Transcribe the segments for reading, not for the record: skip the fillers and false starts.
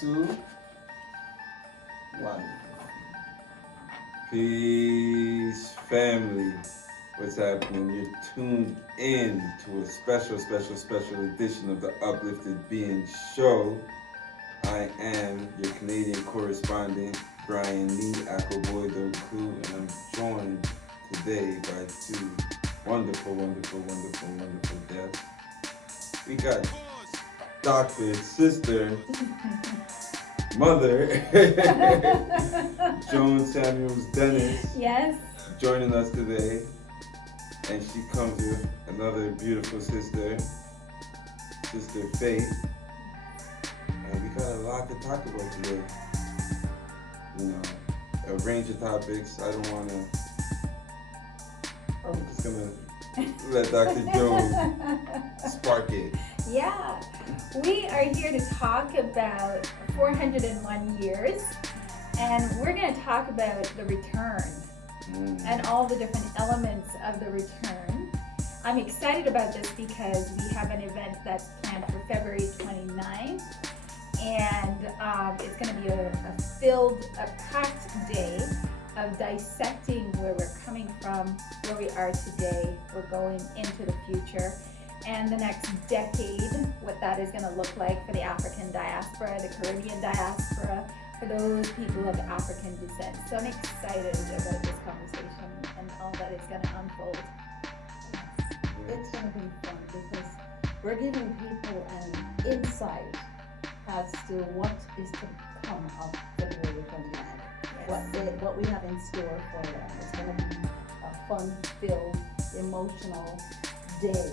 2, 1. Peace, family. What's happening? You're tuned in to a special edition of the Uplifted Being Show. I am your Canadian correspondent, Brian Lee, Aquaboy Doku, and I'm joined today by two wonderful guests. We got Dr. Sister, Mother, Joan Samuels Dennis. Yes. Joining us today. And she comes with another beautiful sister, Sister Faith. And we got a lot to talk about today. You know, a range of topics. I don't want to... I'm just going to let Dr. Joan spark it. Yeah. We are here to talk about 401 years. And we're going to talk about the return. And all the different elements of the return. I'm excited about this because we have an event that's planned for February 29th, and it's going to be a packed day of dissecting where we're coming from, where we are today, we're going into the future, and the next decade, what that is going to look like for the African diaspora, the Caribbean diaspora, for those people of African descent. So I'm excited about this conversation and all that is going to unfold. It's going to be fun because we're giving people an insight as to what is to come of February 29th. Yes. What we have in store for them. It's going to be a fun-filled, emotional day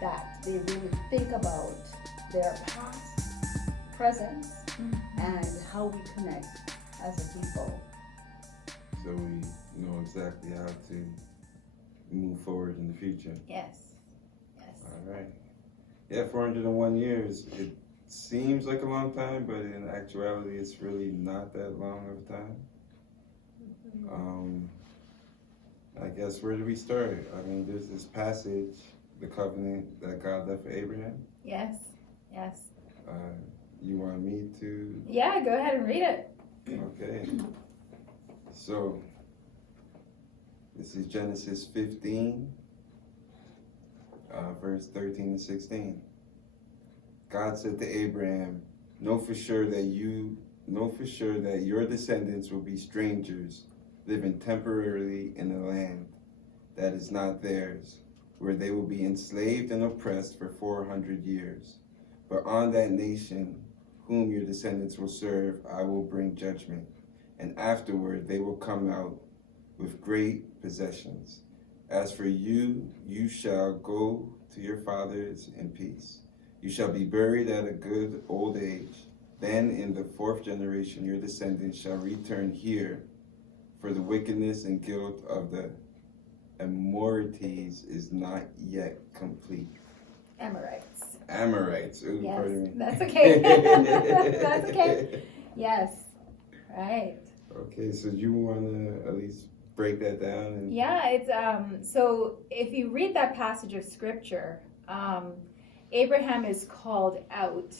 that they really think about their past, present, and how we connect as a people. So we know exactly how to move forward in the future. Yes. All right. Yeah, 401 years. It seems like a long time, but in actuality, it's really not that long of a time. I guess, where do we start? I mean, there's this passage, the covenant that God left for Abraham. Yes. You want me to? Yeah, go ahead and read it. Okay. So, this is Genesis 15, verse 13 and 16. God said to Abraham, know for sure that your descendants will be strangers, living temporarily in a land that is not theirs, where they will be enslaved and oppressed for 400 years. But on that nation whom your descendants will serve, I will bring judgment, and afterward they will come out with great possessions. As for you, you shall go to your fathers in peace. You shall be buried at a good old age. Then in the 4th generation your descendants shall return here, for the wickedness and guilt of the Amorites is not yet complete. Amorites. Ooh, Yes, pardon me. that's okay. That's okay. Yes, right. Okay, so you want to at least break that down? And... Yeah, it's so if you read that passage of scripture, Abraham is called out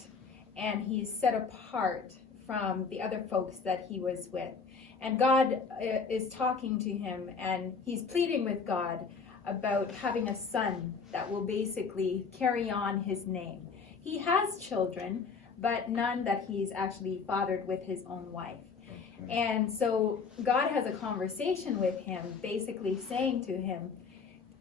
and he's set apart from the other folks that he was with. And God is talking to him and he's pleading with God about having a son that will basically carry on his name. He has children, but none that he's actually fathered with his own wife. Okay. And so God has a conversation with him, basically saying to him,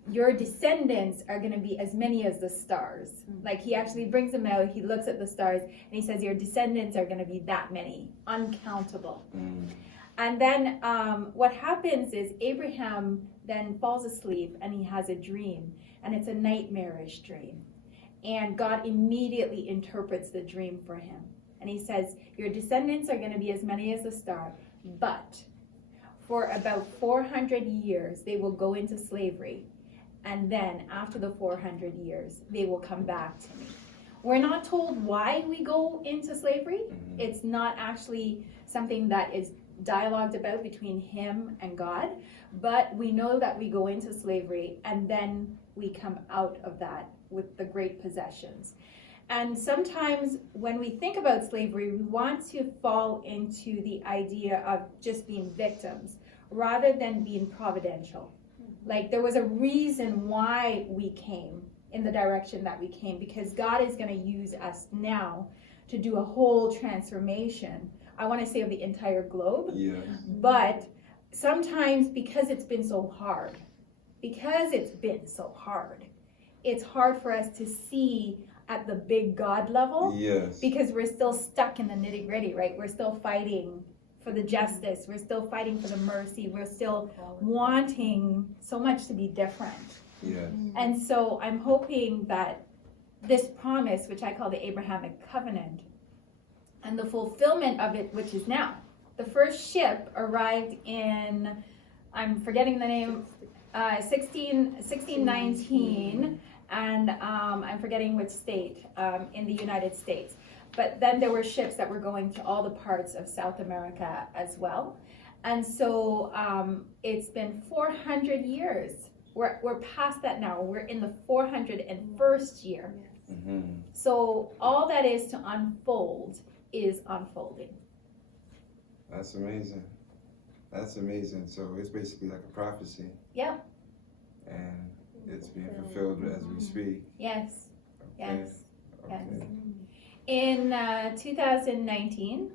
your descendants are going to be as many as the stars. Like he actually brings them out, he looks at the stars, and he says, your descendants are going to be that many, uncountable. And then what happens is Abraham then falls asleep and he has a dream, and it's a nightmarish dream. And God immediately interprets the dream for him. And he says, your descendants are going to be as many as the star, but for about 400 years they will go into slavery. And then after the 400 years, they will come back to me. We're not told why we go into slavery. It's not actually something that is dialogued about between him and God, but we know that we go into slavery and then we come out of that with the great possessions. And sometimes when we think about slavery, we want to fall into the idea of just being victims rather than being providential. Like there was a reason why we came in the direction that we came, because God is going to use us now to do a whole transformation. I want to say of the entire globe. Yes. But sometimes because it's been so hard, it's hard for us to see at the big God level. Yes. Because we're still stuck in the nitty gritty, right? We're still fighting for the justice. We're still fighting for the mercy. We're still wanting so much to be different. Yes. And so I'm hoping that this promise, which I call the Abrahamic covenant, and the fulfillment of it, which is now. The first ship arrived in, I'm forgetting the name, 1619, and I'm forgetting which state in the United States. But then there were ships that were going to all the parts of South America as well. And so it's been 400 years. We're past that now. We're in the 401st year. Mm-hmm. So all that is to unfold is unfolding. That's amazing. That's amazing. So it's basically like a prophecy. Yep. And it's being fulfilled as we speak. Yes. Okay. Yes. Okay. Yes. In 2019,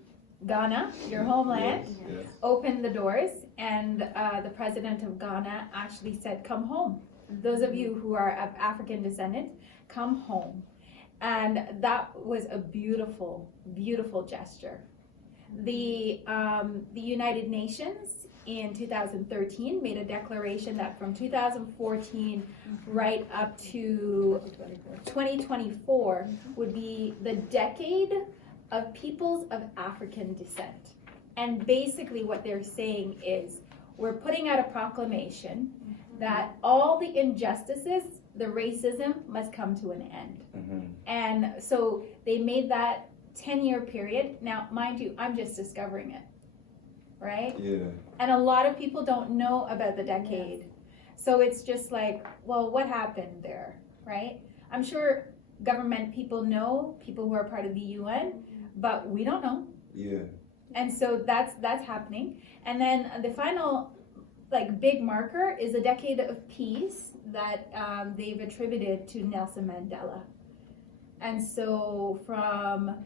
Ghana, your homeland, Yes. opened the doors, and the president of Ghana actually said, "Come home. Those of you who are of African descent, come home." And that was a beautiful, beautiful gesture. The United Nations in 2013 made a declaration that from 2014 right up to 2024 would be the decade of peoples of African descent. And basically what they're saying is we're putting out a proclamation that all the injustices, the racism must come to an end. Mm-hmm. And so they made that 10-year period. Now, mind you, I'm just discovering it, right? Yeah. And a lot of people don't know about the decade. So it's just like, well, what happened there, right? I'm sure government people know, people who are part of the UN, but we don't know. Yeah. And so that's happening. And then the final big marker is a decade of peace that they've attributed to Nelson Mandela. And so from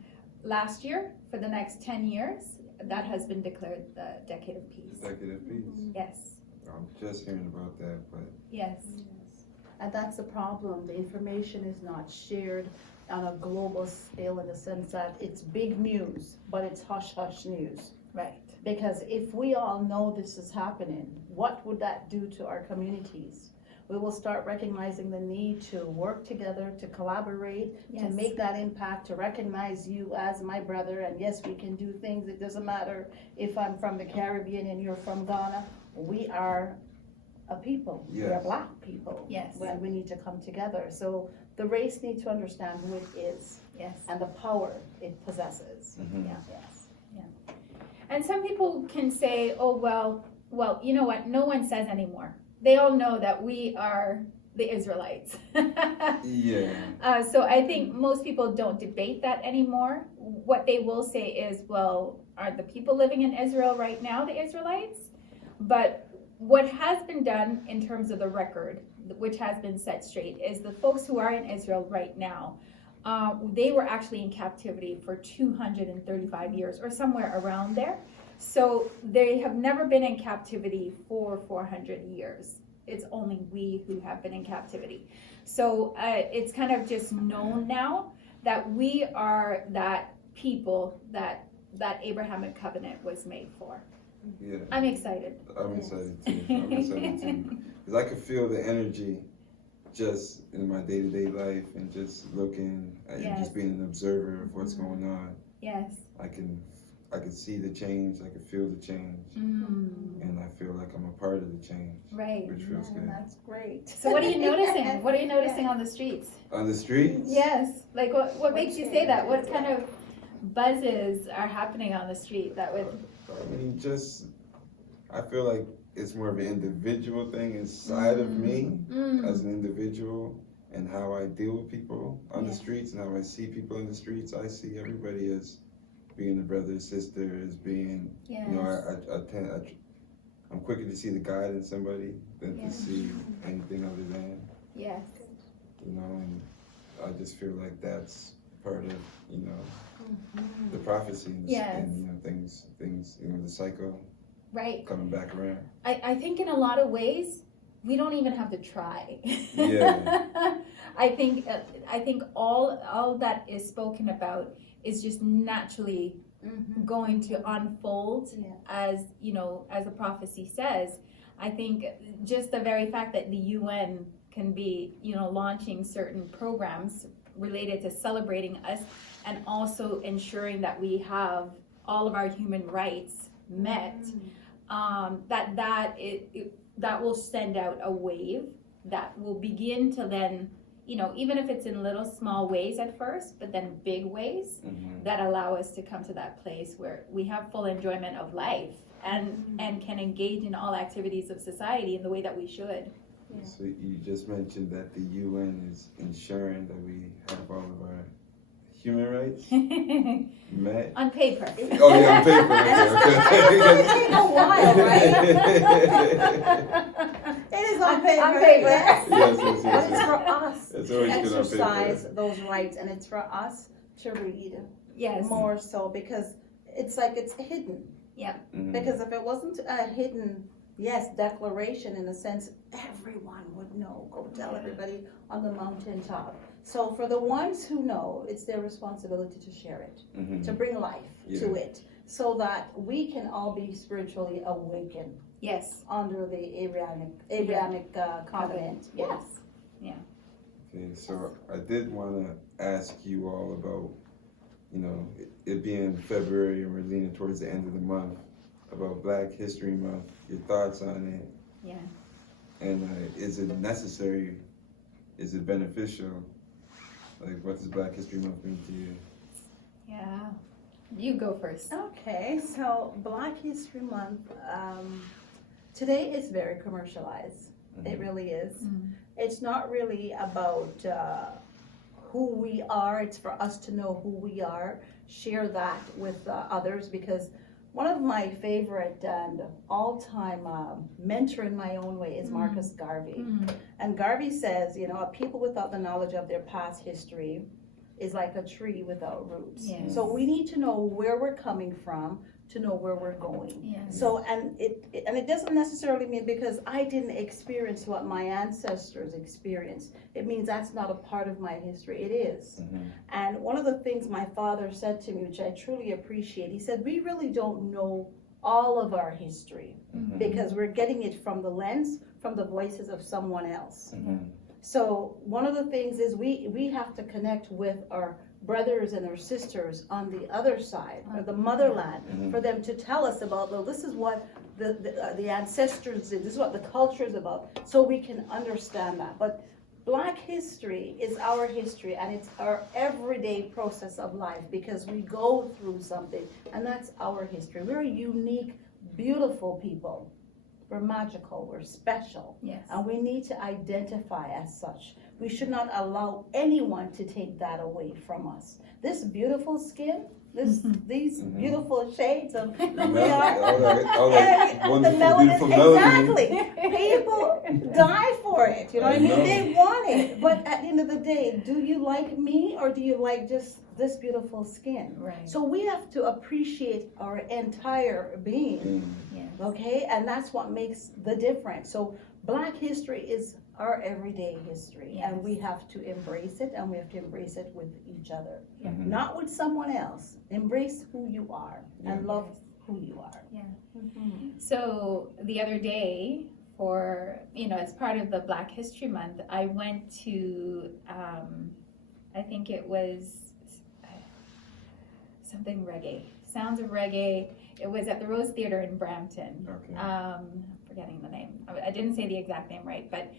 last year, for the next 10 years, that has been declared the decade of peace. Decade of peace. Yes. I'm just hearing about that, but Yes. And that's the problem. The information is not shared on a global scale in the sense that it's big news, but it's hush-hush news. Right. Because if we all know this is happening, what would that do to our communities? We will start recognizing the need to work together, to collaborate, Yes. to make that impact, to recognize you as my brother. And yes, we can do things. It doesn't matter if I'm from the Caribbean and you're from Ghana. We are a people. We are Yes. Black people. Yes. And we need to come together. So the race needs to understand who it is Yes. and the power it possesses. Mhm. Yeah. Yes. And some people can say, oh, well, you know what? No one says anymore. They all know that we are the Israelites. yeah. So I think most people don't debate that anymore. What they will say is, well, are the people living in Israel right now the Israelites? But what has been done in terms of the record, which has been set straight, is the folks who are in Israel right now, they were actually in captivity for 235 years or somewhere around there. So they have never been in captivity for 400 years. It's only we who have been in captivity. So it's kind of just known now that we are that people that Abrahamic covenant was made for. Yeah. I'm excited. I'm excited too. I'm excited too. Because I can feel the energy just in my day-to-day life and just looking and Yes. just being an observer of what's going on. Yes. I can see the change, I can feel the change, and I feel like I'm a part of the change, Right. which feels And good. that's great. So what are you noticing? What are you noticing on the streets? On the streets? Yes. Like what makes you say that? What kind of buzzes are happening on the street that would I mean, I feel like it's more of an individual thing inside of me as an individual, and how I deal with people on the Yes. streets and how I see people in the streets, I see everybody as being a brother, sister, as being, Yes. you know, I'm quicker to see the God in somebody than Yeah. to see anything other than, Yes. you know, and I just feel like that's part of, you know, Mhm. the prophecy and, Yes. and you know, things, you know, the cycle Right. coming back around. I think in a lot of ways, we don't even have to try. Yeah. I think all that is spoken about is just naturally Mhm. going to unfold Yeah. as, you know, as the prophecy says. I think just the very fact that the UN can be, you know, launching certain programs related to celebrating us and also ensuring that we have all of our human rights met, that will send out a wave that will begin to then, you know, even if it's in little small ways at first, but then big ways Mm-hmm. that allow us to come to that place where we have full enjoyment of life and can engage in all activities of society in the way that we should. Yeah. So you just mentioned that the UN is ensuring that we have all of our human rights met. On paper. Oh yeah, on paper. It's Okay. take a while, right? It is on paper. On paper. Yes. Yes. But it's for us It's to always good on paper. exercise those rights, and it's for us to read Yes. more so, because it's like it's hidden. Mhm. Because if it wasn't a hidden, yes, declaration in a sense, everyone would know. Go tell everybody on the mountaintop. So for the ones who know, it's their responsibility to share it, Mhm. to bring life to it, so that we can all be spiritually awakened Yes. under the Abrahamic covenant. Yes. Okay, so I did want to ask you all about, you know, it being February and we're leaning towards the end of the month, about Black History Month, your thoughts on it. Yeah. And is it necessary? Is it beneficial? Like, what does Black History Month mean to you? Yeah. You go first. Okay, so Black History Month, today is very commercialized. It really is. Mm. It's not really about who we are. It's for us to know who we are, share that with others, because one of my favorite and all-time mentor in my own way is Marcus Garvey. Mm. And Garvey says, you know, a people without the knowledge of their past history is like a tree without roots. Yes. So we need to know where we're coming from to know where we're going. Yes. So, and it doesn't necessarily mean because I didn't experience what my ancestors experienced, it means that's not a part of my history. It is. Mm-hmm. And one of the things my father said to me, which I truly appreciate, he said, we really don't know all of our history Mm-hmm. because we're getting it from the lens, from the voices of someone else. Mm-hmm. So one of the things is we have to connect with our brothers and our sisters on the other side, or the motherland, Mhm. for them to tell us about, well, this is what the ancestors did, this is what the culture is about, so we can understand that. But Black history is our history, and it's our everyday process of life, because we go through something, and that's our history. We're a unique, beautiful people. We're magical, we're special. Yes. And we need to identify as such. We should not allow anyone to take that away from us. This beautiful skin, these Mhm. beautiful shades of who we Mel- are. all that And wonderful, the melanin, beautiful melanin. exactly. People die for it. You know what I mean? I know. They want it. But at the end of the day, do you like me, or do you like just this beautiful skin? Right. So we have to appreciate our entire being. Mm. Yes. Okay, and that's what makes the difference. So Black history is our everyday history, Yes. and we have to embrace it, and we have to embrace it with each other, Mhm. not with someone else. Embrace who you are and Yeah. love who you are. Yeah. Mhm. So the other day, for, you know, as part of the Black History Month, I went to, I think it was something reggae, Sounds of Reggae. It was at the Rose Theater in Brampton. Okay. Forgetting the name. I didn't say the exact name right, but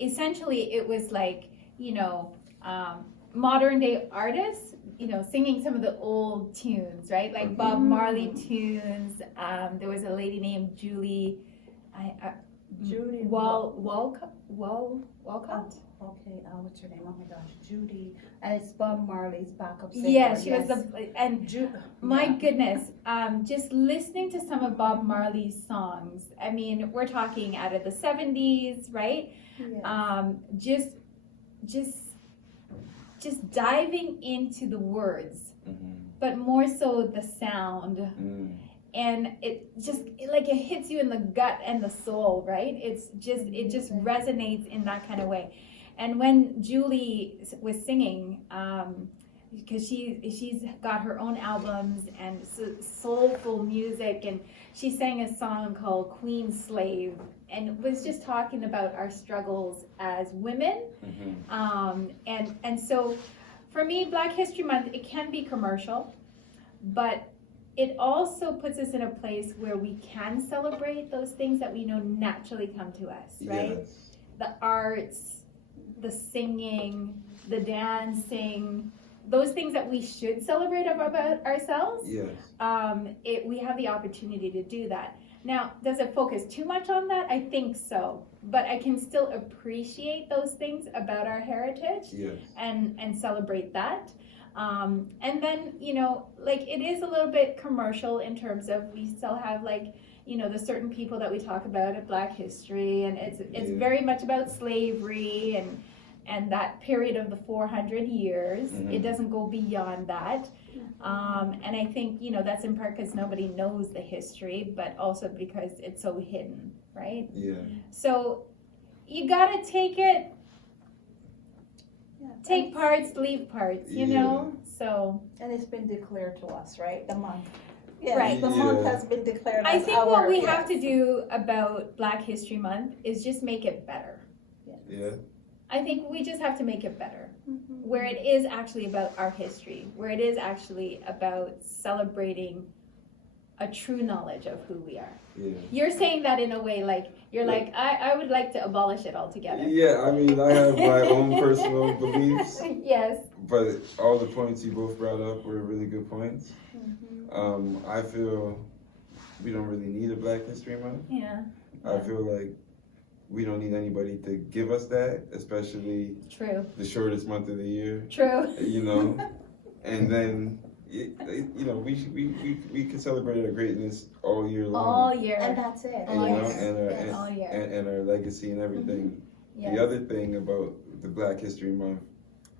essentially it was like, you know, modern day artists, you know, singing some of the old tunes, right? Like Bob Marley tunes. There was a lady named Julie, Judy. Walcott. Okay, what's her name? Oh my gosh, Judy. And it's Bob Marley's backup singer. Yes, she was and my yeah. goodness, just listening to some of Bob Marley's songs. I mean, we're talking out of the 70s, right? Yeah. Just diving into the words, but more so the sound. And it hits you in the gut and the soul, right? It just resonates in that kind of way. And when Julie was singing, because she's got her own albums and soulful music, and she sang a song called Queen Slave, and was just talking about our struggles as women. And so for me, Black History Month, it can be commercial, but it also puts us in a place where we can celebrate those things that we know naturally come to us, right? Yes. The arts, the singing, the dancing, those things that we should celebrate about ourselves. Yes. We have the opportunity to do that. Now, does it focus too much on that? I think so. But I can still appreciate those things about our heritage. Yes. and celebrate that. And then, it is a little bit commercial in terms of we still have the certain people that we talk about at Black History, and it's very much about slavery and that period of the 400 years. It doesn't go beyond that. And I think, that's in part because nobody knows the history, but also because it's so hidden, right? Yeah. So you gotta take it, take parts, leave parts, you know? So. And it's been declared to us, right? The month. Yes, Right. The month has been declared I as think our, what we have to do about Black History Month is just make it better. Yeah. I think we just have to make it better, where it is actually about our history, where it is actually about celebrating a true knowledge of who we are. Yeah. You're saying that in a way I would like to abolish it altogether. Yeah, I mean, I have my own personal beliefs, Yes. but all the points you both brought up were really good points. I feel we don't really need a Black History Month. Yeah. I feel like we don't need anybody to give us that, especially True. the shortest month of the year. True. And then we can celebrate our greatness all year long. All year. And that's it. All year. All year. And our legacy and everything. Yes. The other thing about the Black History Month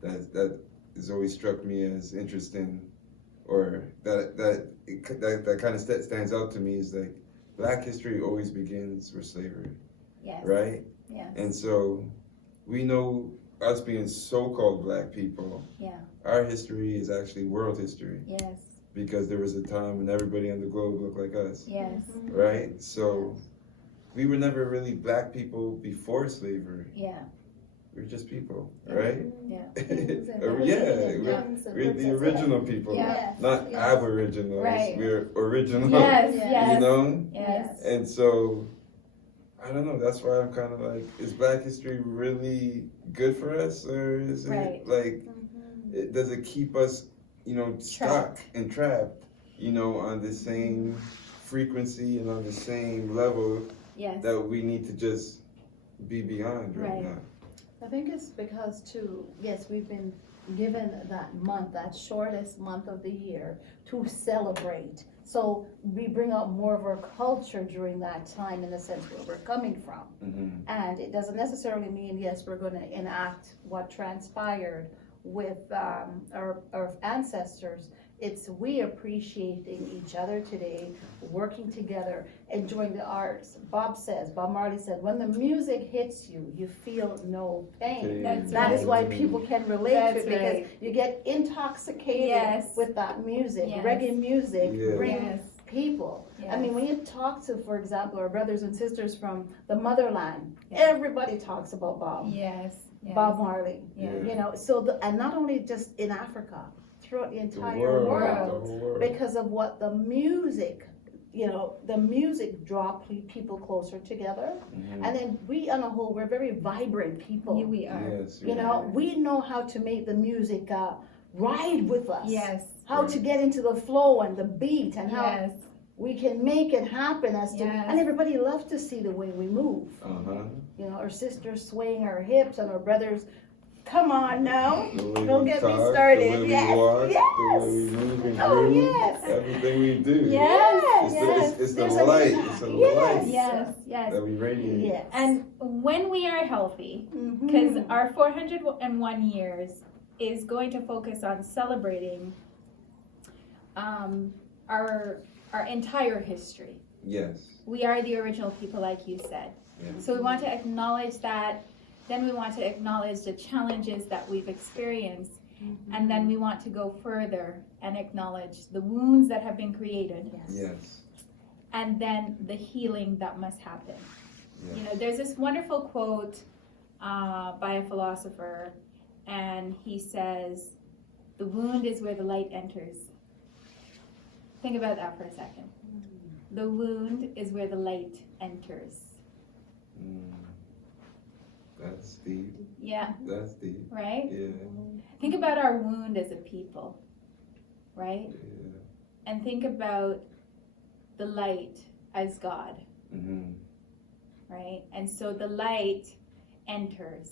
that has always struck me as interesting, or that kind of stands out to me, is like Black history always begins with slavery. Yes. Right? Yes. And so we know, us being so-called Black people, our history is actually world history. Yes. Because there was a time when everybody on the globe looked like us. Yes. Right? So we were never really Black people before slavery. Yeah. We're just people, right? Yeah. We're the original people, not aboriginals. Right. We're original. Yes. Yes. And so, I don't know. That's why I'm kind of like, is Black history really good for us, or is it does it keep us, stuck and trapped, on the same frequency and on the same level that we need to just be beyond right now? I think it's because we've been given that month, that shortest month of the year, to celebrate. So we bring out more of our culture during that time, in the sense where we're coming from. And it doesn't necessarily mean, we're going to enact what transpired with our ancestors. It's we appreciating each other today, working together, enjoying the arts. Bob Marley said, when the music hits you, you feel no pain. That is why people can relate to it, because you get intoxicated with that music. Reggae music brings people. I mean, when you talk to, for example, our brothers and sisters from the motherland, everybody talks about Bob. Bob Marley. And not only just in Africa, throughout the entire world, because of what the music, the music draw people closer together. And then we, on a whole, we're very vibrant people. Yeah, we are. Yes, we know how to make the music ride with us. Yes. How to get into the flow and the beat, and how we can make it happen as to, Yes. and everybody loves to see the way we move. You know, our sisters swaying our hips and our brothers, come on now, The way don't we get talk, me started. The way Yes, we walk, yes. the way we move and Oh, groove, yes. everything we do. Yes, It's the There's a light. impact. It's the Yes. light Yes, yes. that we radiate. Yes. And when we are healthy, Mhm. because our 401 years is going to focus on celebrating our entire history. Yes. We are the original people, like you said. Yes. So we want to acknowledge that. Then we want to acknowledge the challenges that we've experienced. And then we want to go further and acknowledge the wounds that have been created. Yes. And then the healing that must happen. Yes. You know, there's this wonderful quote by a philosopher, and he says, "The wound is where the light enters." Think about that for a second. The wound is where the light enters. That's deep. Yeah, That's deep. right? Yeah. Think about our wound as a people, right? Yeah. And think about the light as God, Mm-hmm. right? And so the light enters.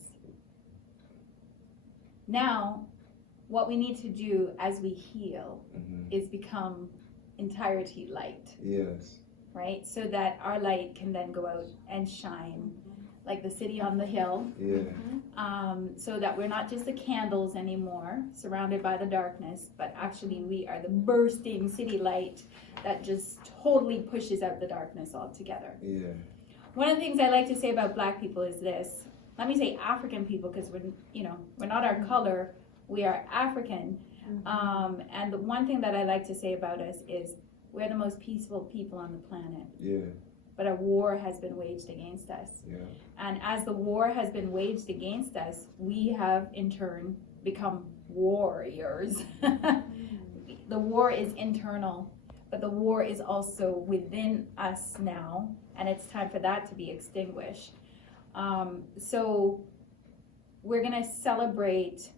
Now, what we need to do as we heal Mm-hmm. is become entirety light, Yes. right? So that our light can then go out and shine like the city on the hill, Yeah. so that we're not just the candles anymore surrounded by the darkness, but actually we are the bursting city light that just totally pushes out the darkness altogether. Yeah. One of the things I like to say about Black people is this. Let me say African people, because we're not our color, we are African. And the one thing that I like to say about us is we're the most peaceful people on the planet. Yeah. But a war has been waged against us. Yeah. And as the war has been waged against us, we have in turn become warriors. The war is internal, but the war is also within us now, and it's time for that to be extinguished. So we're gonna celebrate,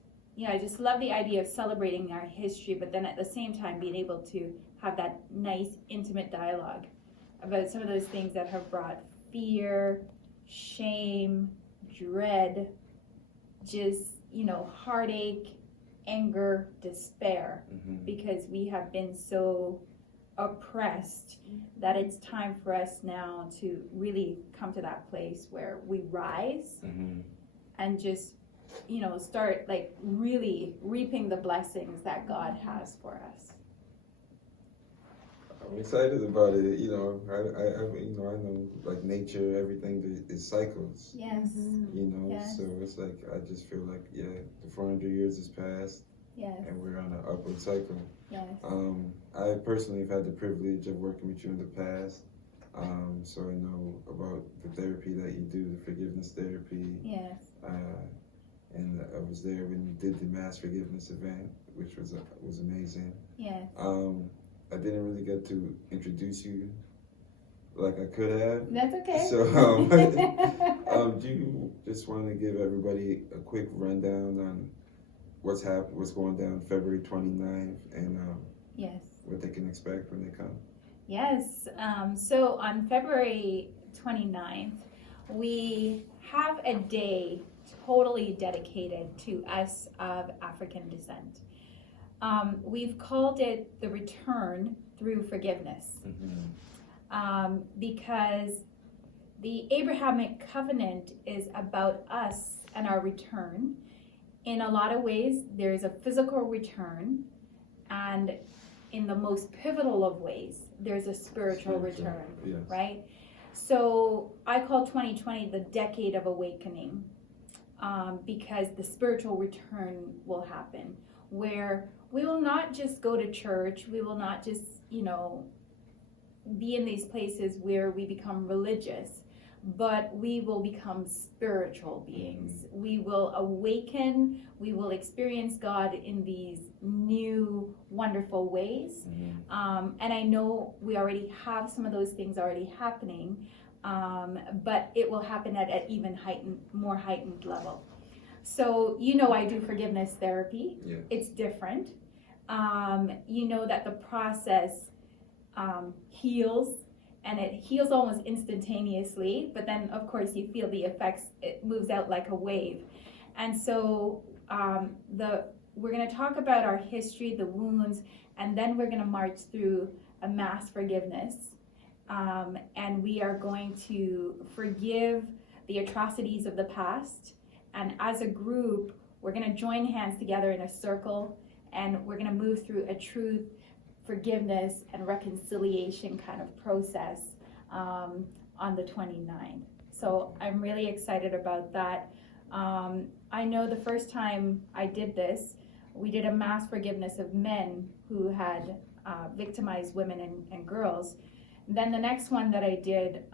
I just love the idea of celebrating our history, but then at the same time being able to have that nice, intimate dialogue about some of those things that have brought fear, shame, dread, just, heartache, anger, despair, Mm-hmm. because we have been so oppressed that it's time for us now to really come to that place where we rise Mm-hmm. and just, start like really reaping the blessings that God has for us. I'm excited about it. I know like nature, everything is cycles. Yes. Yes. So it's like I just feel like the 400 years has passed, Yes. and we're on an upward cycle. Yes. I personally have had the privilege of working with you in the past, so I know about the therapy that you do, the forgiveness therapy. Yes. And I was there when you did the mass forgiveness event, which was amazing. Yes. I didn't really get to introduce you like I could have. That's okay. So, do you just want to give everybody a quick rundown on what's going down February 29th and Yes. what they can expect when they come? Yes. So on February 29th, we have a day totally dedicated to us of African descent. We've called it the return through forgiveness, because the Abrahamic covenant is about us and our return. In a lot of ways, there is a physical return, and in the most pivotal of ways, there's a spiritual return, yes. right? So I call 2020 the decade of awakening, because the spiritual return will happen, where we will not just go to church, we will not just, be in these places where we become religious, but we will become spiritual beings. We will awaken, we will experience God in these new, wonderful ways. And I know we already have some of those things already happening, but it will happen at an even more heightened level. So, I do forgiveness therapy. Yeah. It's different. That the process heals, and it heals almost instantaneously, but then of course you feel the effects, it moves out like a wave. And so we're going to talk about our history, the wounds, and then we're going to march through a mass forgiveness. And we are going to forgive the atrocities of the past. And as a group, we're going to join hands together in a circle, and we're going to move through a truth, forgiveness, and reconciliation kind of process on the 29th. So I'm really excited about that. I know the first time I did this, we did a mass forgiveness of men who had victimized women and girls. Then the next one that I did,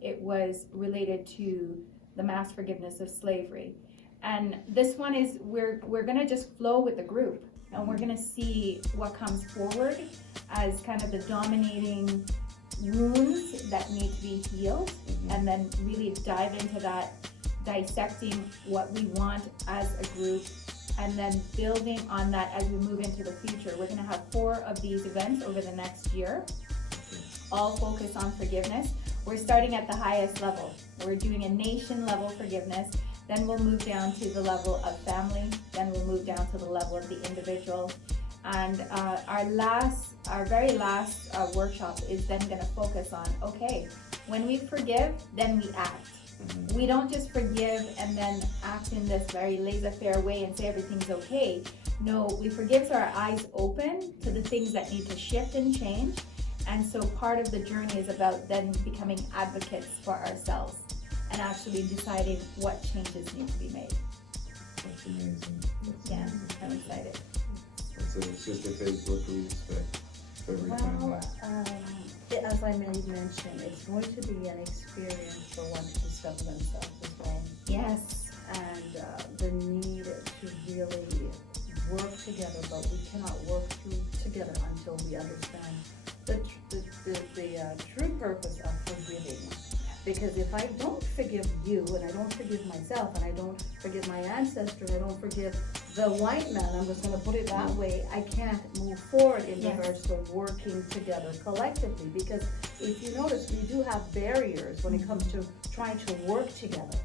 it was related to the mass forgiveness of slavery. And this one is, we're gonna just flow with the group, and we're gonna see what comes forward as kind of the dominating wounds that need to be healed, and then really dive into that, dissecting what we want as a group, and then building on that as we move into the future. We're gonna have 4 of these events over the next year, all focused on forgiveness. We're starting at the highest level. We're doing a nation level forgiveness, then we'll move down to the level of family, then we'll move down to the level of the individual. And our very last workshop is then gonna focus on, okay, when we forgive, then we act. We don't just forgive and then act in this very laissez-faire way and say everything's okay. No, we forgive so our eyes open to the things that need to shift and change. And so part of the journey is about then becoming advocates for ourselves and actually deciding what changes need to be made. That's amazing. Yeah, I'm excited. So Sister Faith, what can we expect for every Well, as I mentioned, it's going to be an experience for one to discover themselves as well. Yes. And the need to really work together, but we cannot work together until we understand the true purpose of forgiving. Because if I don't forgive you, and I don't forgive myself, and I don't forgive my ancestor, and I don't forgive the white man, I'm just going to put it that way, I can't move forward in regards to working together collectively. Because if you notice, we do have barriers when it comes to trying to work together.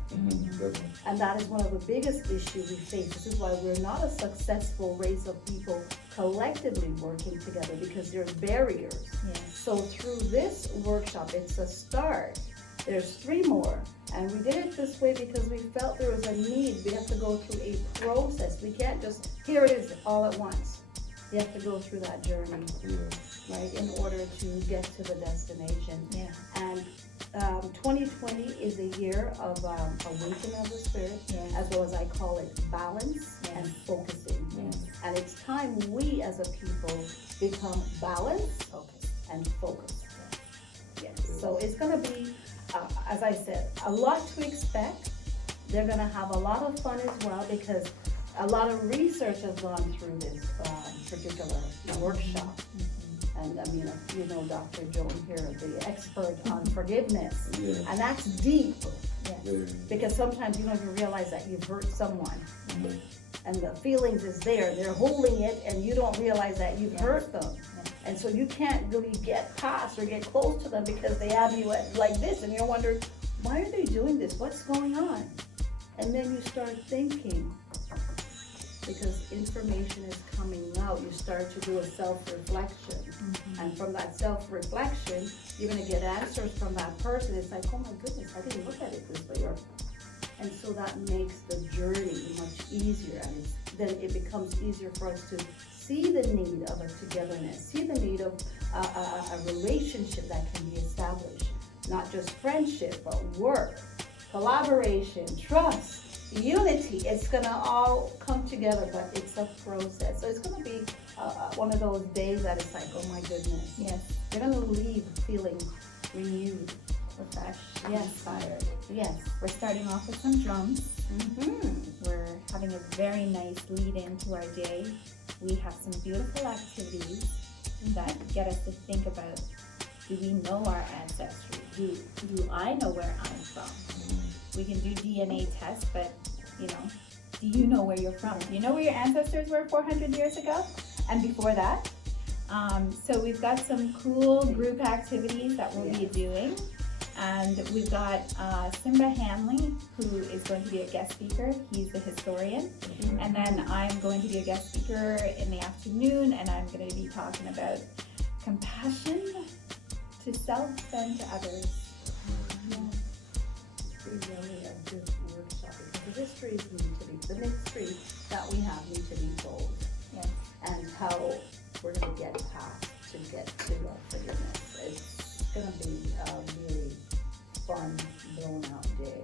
And that is one of the biggest issues we face. This is why we're not a successful race of people collectively working together, because there's barriers. So through this workshop, it's a start. There's 3 more, and we did it this way because we felt there was a need. We have to go through a process. We can't just, here it is all at once. You have to go through that journey, right, in order to get to the destination. And 2020 is a year of awakening of the spirit, as well as I call it balance and focusing. And it's time we as a people become balanced and focused. So it's going to be, as I said, a lot to expect. They're going to have a lot of fun as well, because a lot of research has gone through this particular workshop. And I mean, you know, Dr. Joan here, the expert on forgiveness. And that's deep. Because sometimes you don't even realize that you've hurt someone. And the feelings is there. They're holding it, and you don't realize that you've hurt them. And so you can't really get past or get close to them because they have you like this, and you're wondering, why are they doing this? What's going on? And then you start thinking, because information is coming out, you start to do a self-reflection. And from that self-reflection, you're going to get answers from that person. It's like, oh my goodness, I didn't look at it this way. And so that makes the journey much easier. And then it becomes easier for us to see the need of a togetherness, see the need of a relationship that can be established. Not just friendship, but work, collaboration, trust, unity. It's going to all come together, but it's a process. So it's going to be one of those days that it's like, oh my goodness. You're going to leave feeling renewed, refreshed, inspired. We're starting off with some drums. We're having a very nice lead into our day. We have some beautiful activities that get us to think about, do we know our ancestry? Do I know where I'm from? We can do DNA tests, but you know, do you know where you're from? Do you know where your ancestors were 400 years ago and before that? So we've got some cool group activities that we'll be doing. And we've got Simba Hanley, who is going to be a guest speaker. He's the historian. And then I'm going to be a guest speaker in the afternoon, and I'm going to be talking about compassion to self and to others. It's really a good workshop because the histories need to be, the mystery that we have need to be told. Yes. And how we're going to get past to get to our forgiveness. It's going to be a really fun, blown out day.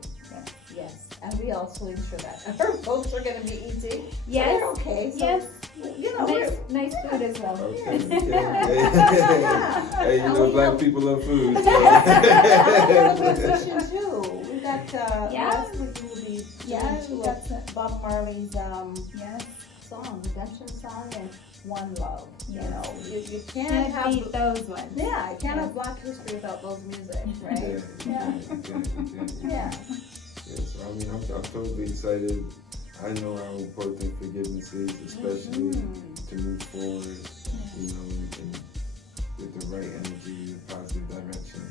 Yes. And we also ensure that our folks are going to be eating. Yes. So they're okay. So, Yes. You know, Nice food as well. Okay. Yeah. Hey, you know, black people love food. So. Musician too. We got last week we will be we got some. Bob Marley's Yes. song, redemption song, and One Love. Yes. You know, you can't Can't have beat those ones. yeah, you can't have Black history without those music, right? You can't. Yeah. Yeah, so I mean, I'm totally excited. I know how important forgiveness is, especially to move forward, you know, and with the right energy, the positive direction,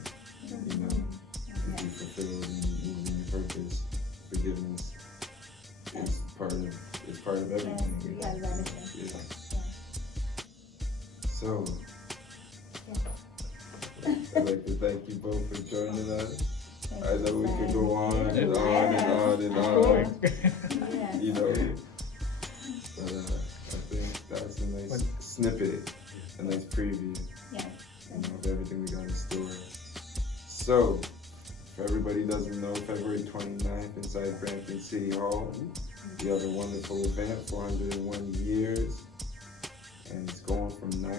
you know, to be fulfilled and moving your purpose. Forgiveness is part of everything. Yes, everything. Yeah. So, I'd like to thank you both for joining us. I know we could go on and on and on and on, Yes. you know, but I think that's a nice snippet, a nice preview, Yeah. you know, of everything we got in store. So, if everybody doesn't know, February 29th inside Brampton City Hall, we have a wonderful event, 401 years, and it's going from 9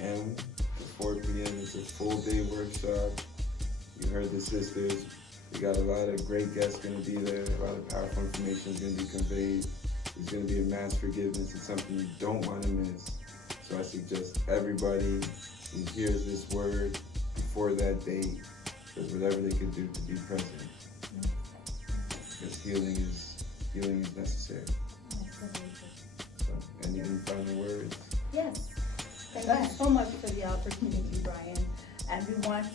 a.m. to 4 p.m. It's a full day workshop. You heard the sisters. We got a lot of great guests going to be there. A lot of powerful information is going to be conveyed. There's going to be a mass forgiveness. It's something you don't want to miss. So I suggest everybody who hears this word before that date does whatever they can do to be present. Because healing is necessary. So, any final words? Yes. Thank you so much for the opportunity, Brian. And we want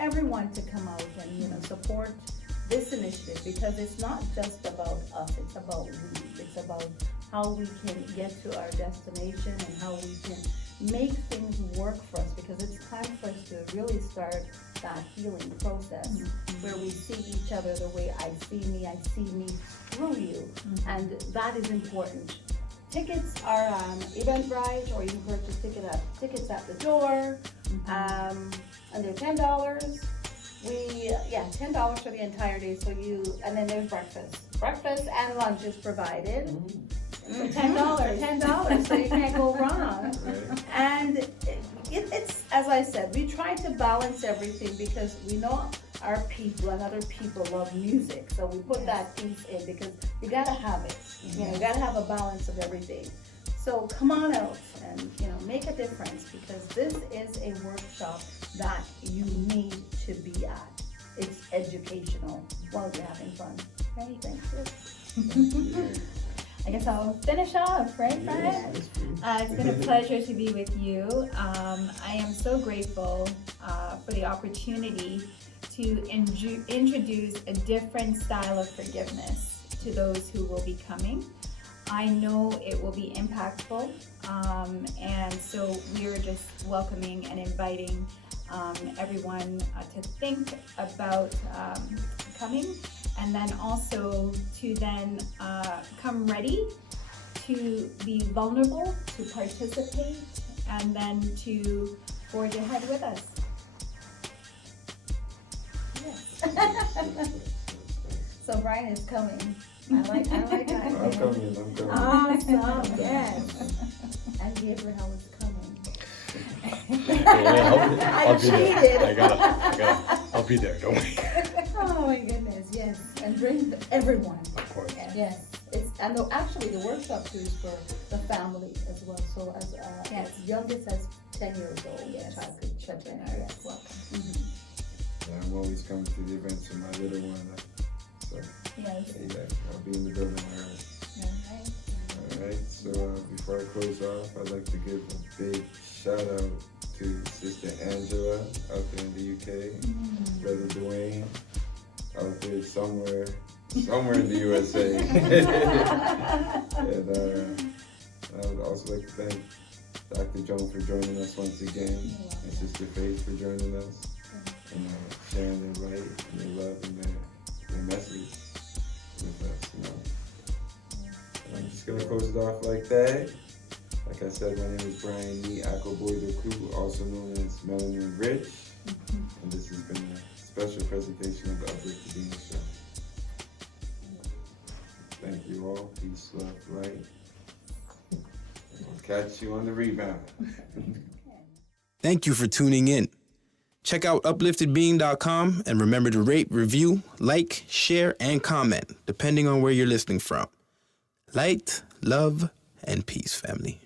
everyone to come out and support this initiative because it's not just about us, it's about we. It's about how we can get to our destination and how we can make things work for us because it's time for us to really start that healing process where we see each other the way I see me through you. And that is important. Tickets are Eventbrite, or you can purchase tickets at the door, and they're $10. $10 for the entire day. And then there's breakfast and lunch is provided. For $10, so you can't go wrong. Right. And it's as I said, we try to balance everything because we know our people and other people love music, so we put that piece in because you gotta have it. You gotta have a balance of everything. So come on out and make a difference because this is a workshop that you need to be at. It's educational while you're having fun. Right. Thank you. Thank you. I guess I'll finish off, right, Brian? Yes, It's been a pleasure to be with you. I am so grateful for the opportunity to introduce a different style of forgiveness to those who will be coming. I know it will be impactful, and so we're just welcoming and inviting everyone to think about coming, and then also to then come ready to be vulnerable, to participate, and then to forge ahead with us. Yes. So Brian is coming. I like that. I'm coming. Awesome, yes. And Gabriel is coming. I'll be cheated. there. I'll be there. Don't worry. Oh my goodness, yes. And bring everyone. Of course. Yes. Actually the workshop too is for the family as well. So as youngest as 10 years old, Yes. a child could chip in. Yes, welcome. Yeah, I'm always coming to the events for my little one. So, Yes. I'll be in the building with her. All right. All right. So before I close off, I'd like to give a big shout out to Sister Angela out there in the UK, Brother Dwayne out there somewhere in the USA. And I would also like to thank Dr. Joan for joining us once again, and Sister Faith for joining us, and sharing their light and their love and their message with us, And I'm just gonna close it off like that. Like I said, my name is Brian Nee Akoboy-Doku, also known as Melanin Rich, and this has been a special presentation of the Uplifted Being Show. Thank you all. Peace, love, light. I'll catch you on the rebound. Thank you for tuning in. Check out upliftedbeing.com and remember to rate, review, like, share, and comment, depending on where you're listening from. Light, love, and peace, family.